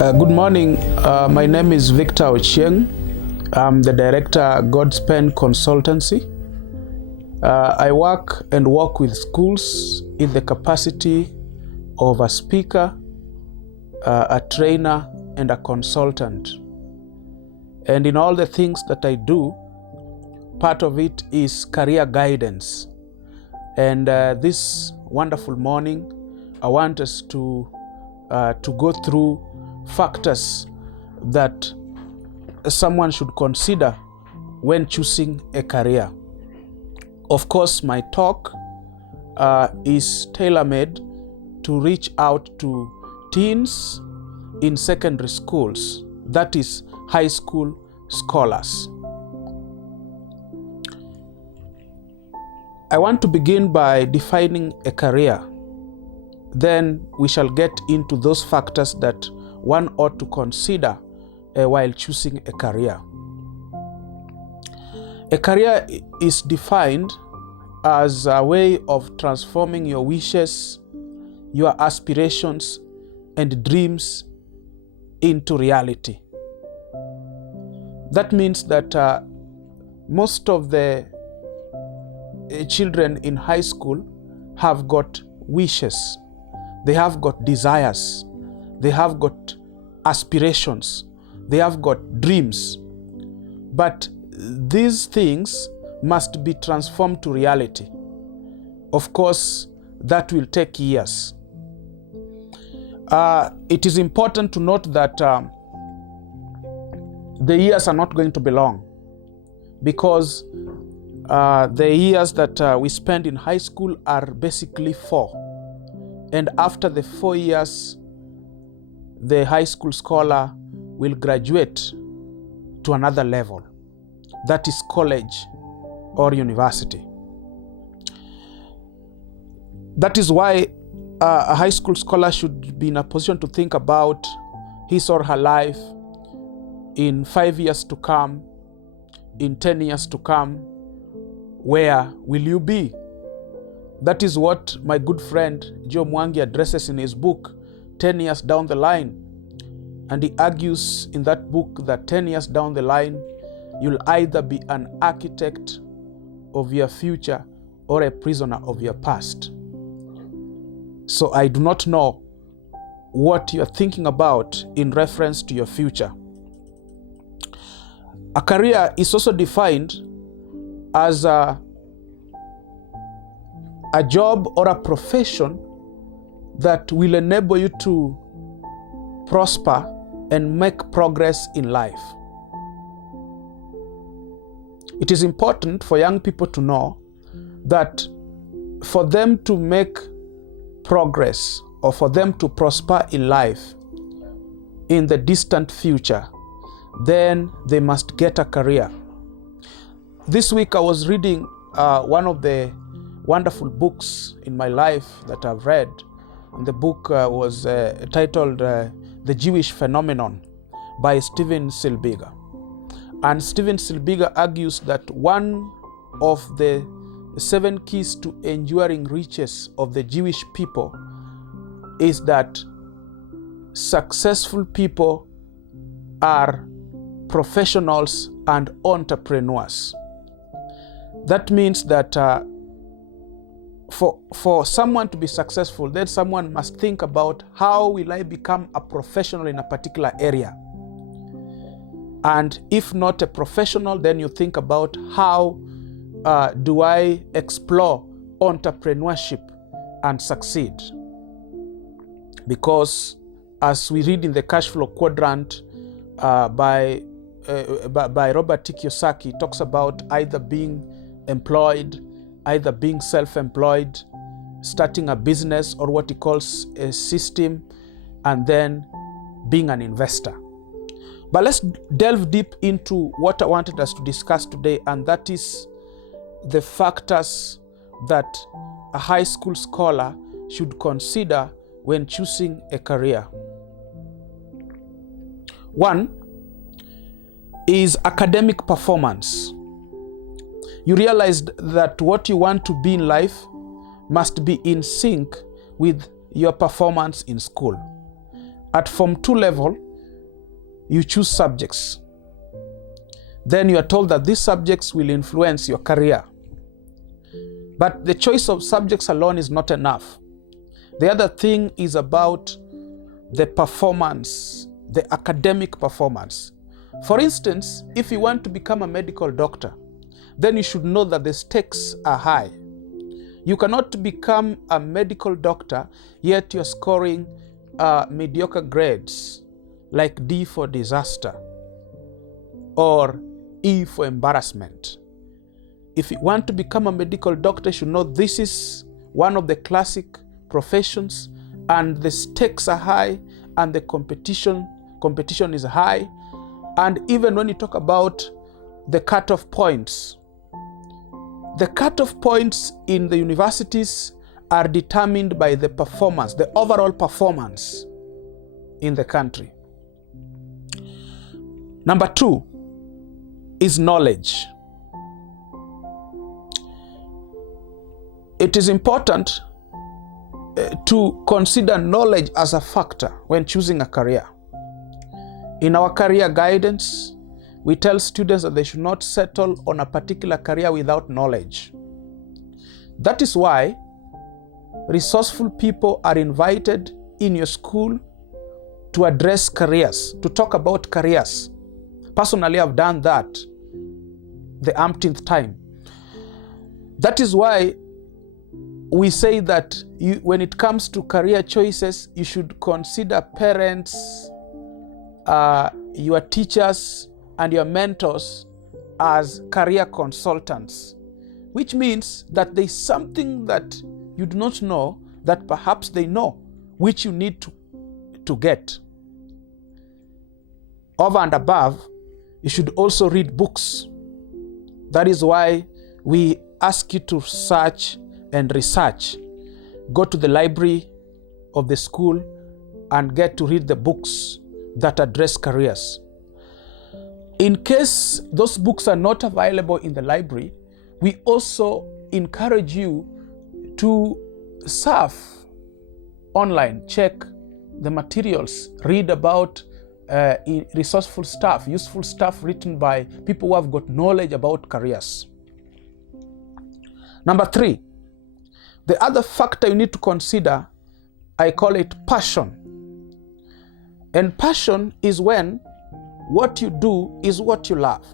Good morning. My name is Victor Ochieng. I'm the director God's Pen Consultancy. I work with schools in the capacity of a speaker, a trainer, and a consultant. And in all the things that I do, part of it is career guidance. And this wonderful morning, I want us to go through factors that someone should consider when choosing a career. Of course, my talk is tailor-made to reach out to teens in secondary schools, that is, high school scholars. I want to begin by defining a career. Then we shall get into those factors that one ought to consider while choosing a career. A career is defined as a way of transforming your wishes, your aspirations, and dreams into reality. That means that most of the children in high school have got wishes, they have got desires, they have got aspirations, they have got dreams. But these things must be transformed to reality. Of course, that will take years. It is important to note that the years are not going to be long, because the years that we spend in high school are basically 4. And after the 4 years, the high school scholar will graduate to another level. That is college or university. That is why a high school scholar should be in a position to think about his or her life in 5 years to come, in 10 years to come. Where will you be? That is what my good friend Joe Mwangi addresses in his book, 10 years down the line. And he argues in that book that 10 years down the line, you'll either be an architect of your future or a prisoner of your past. So I do not know what you're thinking about in reference to your future. A career is also defined as a job or a profession that will enable you to prosper and make progress in life. It is important for young people to know that for them to make progress or for them to prosper in life in the distant future, then they must get a career. This week I was reading one of the wonderful books in my life that I've read. And the book was titled The Jewish Phenomenon by Steven Silbiger. And Steven Silbiger argues that one of the 7 keys to enduring riches of the Jewish people is that successful people are professionals and entrepreneurs. That means that for someone to be successful, then someone must think about how will I become a professional in a particular area. And if not a professional, then you think about how do I explore entrepreneurship and succeed. Because as we read in the Cash Flow Quadrant by Robert T. Kiyosaki, talks about either being employed, either being self-employed, starting a business or what he calls a system, and then being an investor. But let's delve deep into what I wanted us to discuss today, and that is the factors that a high school scholar should consider when choosing a career. One is academic performance. You realized that what you want to be in life must be in sync with your performance in school. At Form 2 level, you choose subjects. Then you are told that these subjects will influence your career. But the choice of subjects alone is not enough. The other thing is about the performance, the academic performance. For instance, if you want to become a medical doctor, then you should know that the stakes are high. You cannot become a medical doctor, yet you're scoring mediocre grades, like D for disaster or E for embarrassment. If you want to become a medical doctor, you should know this is one of the classic professions, and the stakes are high, and the competition is high. And even when you talk about the cutoff points, the cutoff points in the universities are determined by the performance, the overall performance in the country. Number 2 is knowledge. It is important to consider knowledge as a factor when choosing a career. In our career guidance, we tell students that they should not settle on a particular career without knowledge. That is why resourceful people are invited in your school to address careers, to talk about careers. Personally, I've done that the umpteenth time. That is why we say that when it comes to career choices, you should consider parents, your teachers, and your mentors as career consultants, which means that there's something that you do not know that perhaps they know, which you need to get. Over and above, you should also read books. That is why we ask you to search and research. Go to the library of the school and get to read the books that address careers. In case those books are not available in the library, we also encourage you to surf online, check the materials, read about resourceful stuff, useful stuff written by people who have got knowledge about careers. Number 3, the other factor you need to consider, I call it passion. And passion is when what you do is what you love,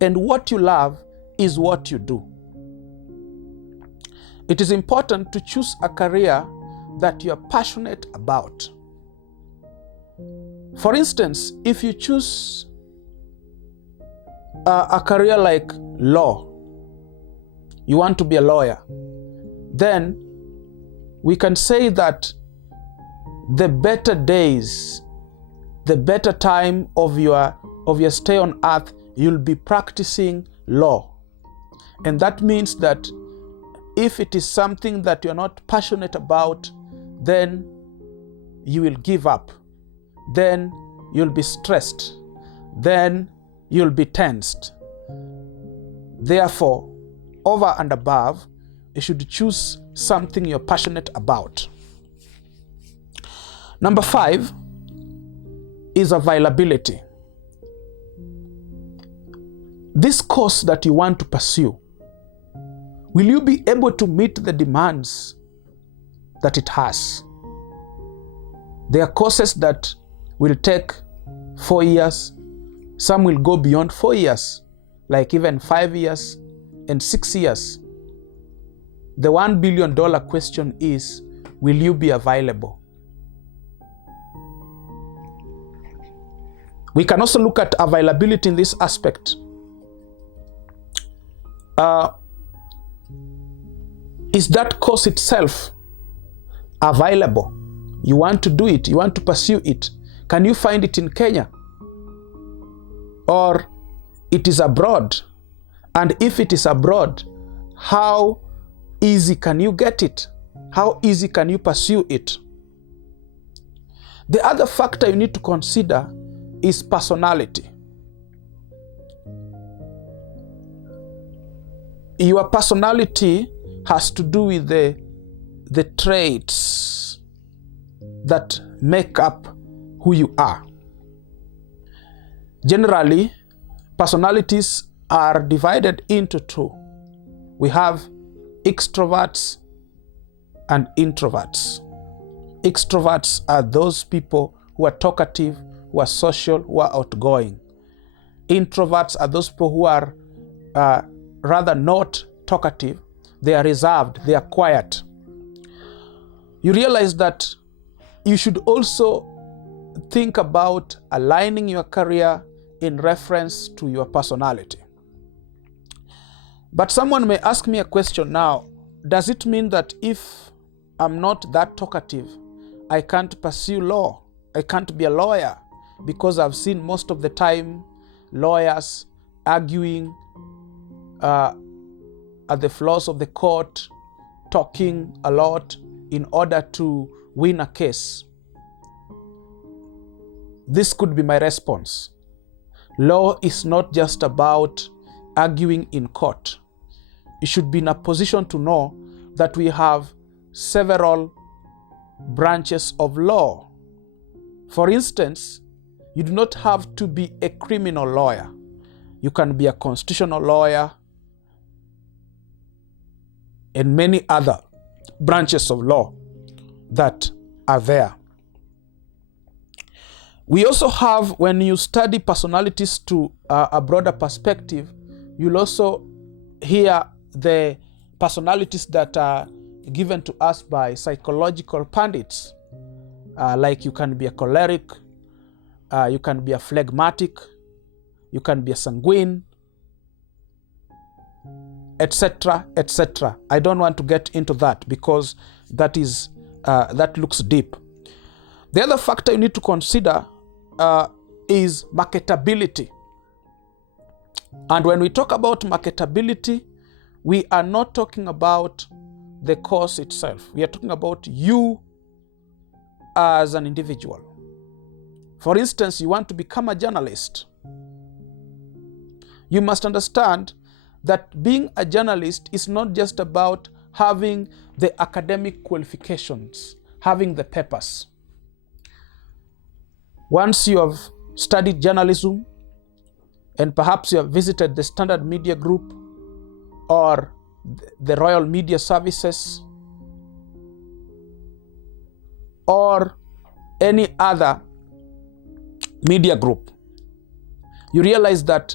and what you love is what you do. It is important to choose a career that you are passionate about. For instance, if you choose a career like law, you want to be a lawyer, then we can say that the better days, the better time of your stay on earth, you'll be practicing law. And that means that if it is something that you're not passionate about, then you will give up. Then you'll be stressed. Then you'll be tensed. Therefore, over and above, you should choose something you're passionate about. Number 5 is availability. This course that you want to pursue, will you be able to meet the demands that it has? There are courses that will take 4 years. Some will go beyond 4 years, like even 5 years and 6 years. The $1 billion question is, will you be available? We can also look at availability in this aspect. Is that course itself available? You want to do it, you want to pursue it. Can you find it in Kenya? Or it is abroad? And if it is abroad, how easy can you get it? How easy can you pursue it? The other factor you need to consider is personality. Your personality has to do with the traits that make up who you are. Generally, personalities are divided into two. We have extroverts and introverts. Extroverts are those people who are talkative, who are social, who are outgoing. Introverts are those people who are rather not talkative. They are reserved, they are quiet. You realize that you should also think about aligning your career in reference to your personality. But someone may ask me a question now, does it mean that if I'm not that talkative, I can't pursue law? I can't be a lawyer? Because I've seen most of the time lawyers arguing at the floors of the court, talking a lot in order to win a case. This could be my response. Law is not just about arguing in court. You should be in a position to know that we have several branches of law. For instance, you do not have to be a criminal lawyer. You can be a constitutional lawyer and many other branches of law that are there. We also have, when you study personalities to a broader perspective, you'll also hear the personalities that are given to us by psychological pundits. Like you can be a choleric, you can be a phlegmatic, you can be a sanguine, etc., etc. I don't want to get into that because that looks deep. The other factor you need to consider is marketability. And when we talk about marketability, we are not talking about the course itself. We are talking about you as an individual. For instance, you want to become a journalist. You must understand that being a journalist is not just about having the academic qualifications, having the papers. Once you have studied journalism, and perhaps you have visited the Standard Media Group or the Royal Media Services or any other media group, you realize that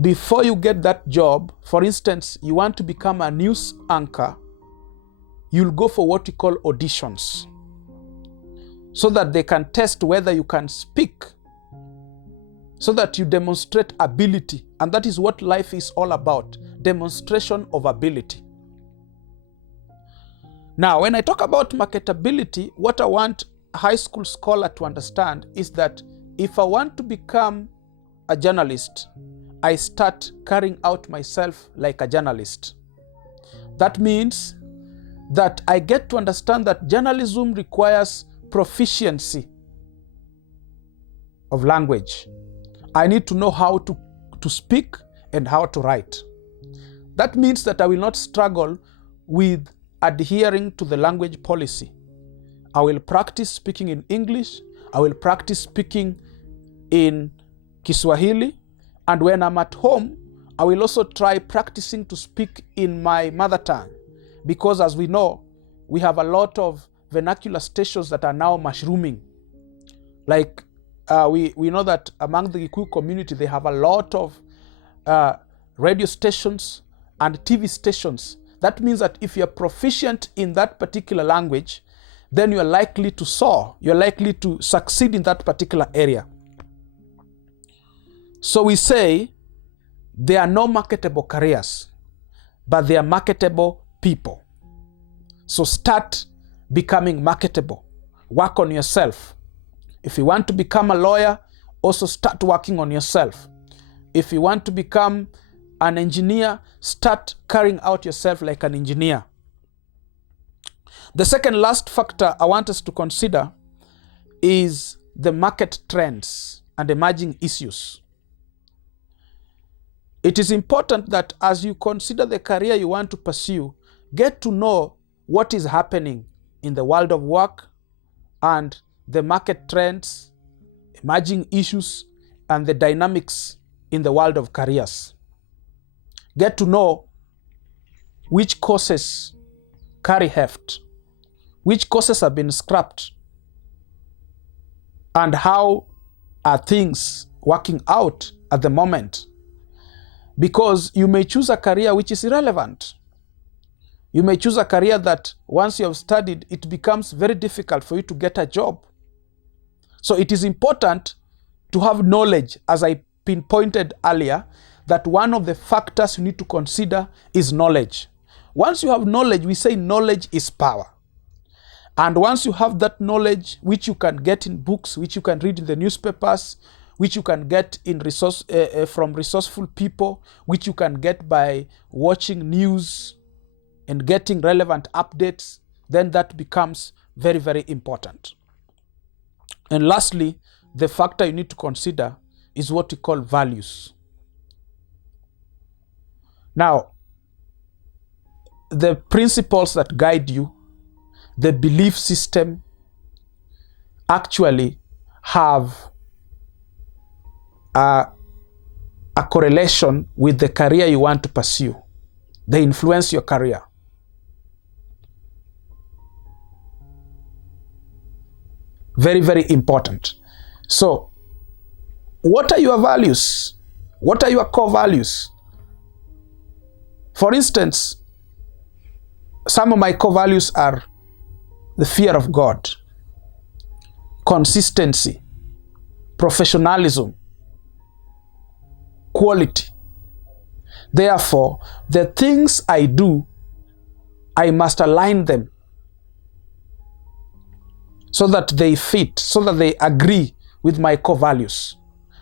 before you get that job, for instance, you want to become a news anchor, you'll go for what we call auditions, so that they can test whether you can speak, so that you demonstrate ability. And that is what life is all about, demonstration of ability. Now, when I talk about marketability, what I want a high school scholar to understand is that if I want to become a journalist, I start carrying out myself like a journalist. That means that I get to understand that journalism requires proficiency of language. I need to know how to speak and how to write. That means that I will not struggle with adhering to the language policy. I will practice speaking in English, I will practice speaking in Kiswahili, and when I'm at home, I will also try practicing to speak in my mother tongue, because as we know, we have a lot of vernacular stations that are now mushrooming. Like we know that among the Gikuyu community, they have a lot of radio stations and TV stations. That means that if you're proficient in that particular language, then you're likely to soar. You're likely to succeed in that particular area. So we say there are no marketable careers, but there are marketable people. So start becoming marketable. Work on yourself. If you want to become a lawyer, also start working on yourself. If you want to become an engineer, start carrying out yourself like an engineer. The second last factor I want us to consider is the market trends and emerging issues. It is important that as you consider the career you want to pursue, get to know what is happening in the world of work and the market trends, emerging issues, and the dynamics in the world of careers. Get to know which courses carry heft, which courses have been scrapped, and how are things working out at the moment. Because you may choose a career which is irrelevant. You may choose a career that once you have studied, it becomes very difficult for you to get a job. So it is important to have knowledge, as I pinpointed earlier, that one of the factors you need to consider is knowledge. Once you have knowledge, we say knowledge is power. And once you have that knowledge, which you can get in books, which you can read in the newspapers, which you can get in from resourceful people, which you can get by watching news and getting relevant updates, then that becomes very, very important. And lastly, the factor you need to consider is what we call values. Now, the principles that guide you, the belief system, actually have a correlation with the career you want to pursue. They influence your career. Very, very important. So, what are your values? What are your core values? For instance, some of my core values are the fear of God, consistency, professionalism, quality. Therefore, the things I do, I must align them so that they fit, so that they agree with my core values.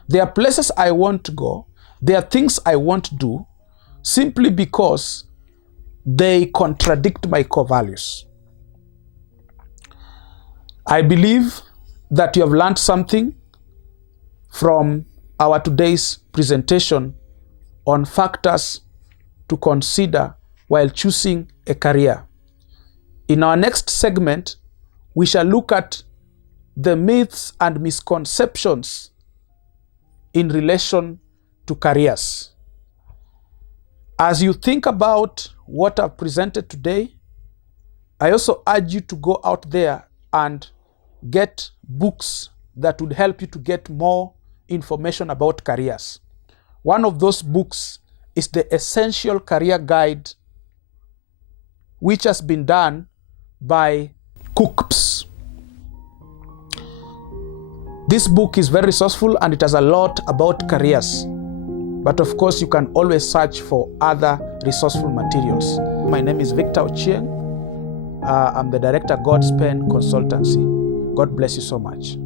There are places I want to go, there are things I won't do, simply because they contradict my core values. I believe that you have learned something from our today's presentation on factors to consider while choosing a career. In our next segment, we shall look at the myths and misconceptions in relation to careers. As you think about what I've presented today, I also urge you to go out there and get books that would help you to get more information about careers. One of those books is the Essential Career Guide, which has been done by Cooks. This book is very resourceful and it has a lot about careers. But of course, you can always search for other resourceful materials. My name is Victor Ochieng. I'm the director, God's Pen Consultancy. God bless you so much.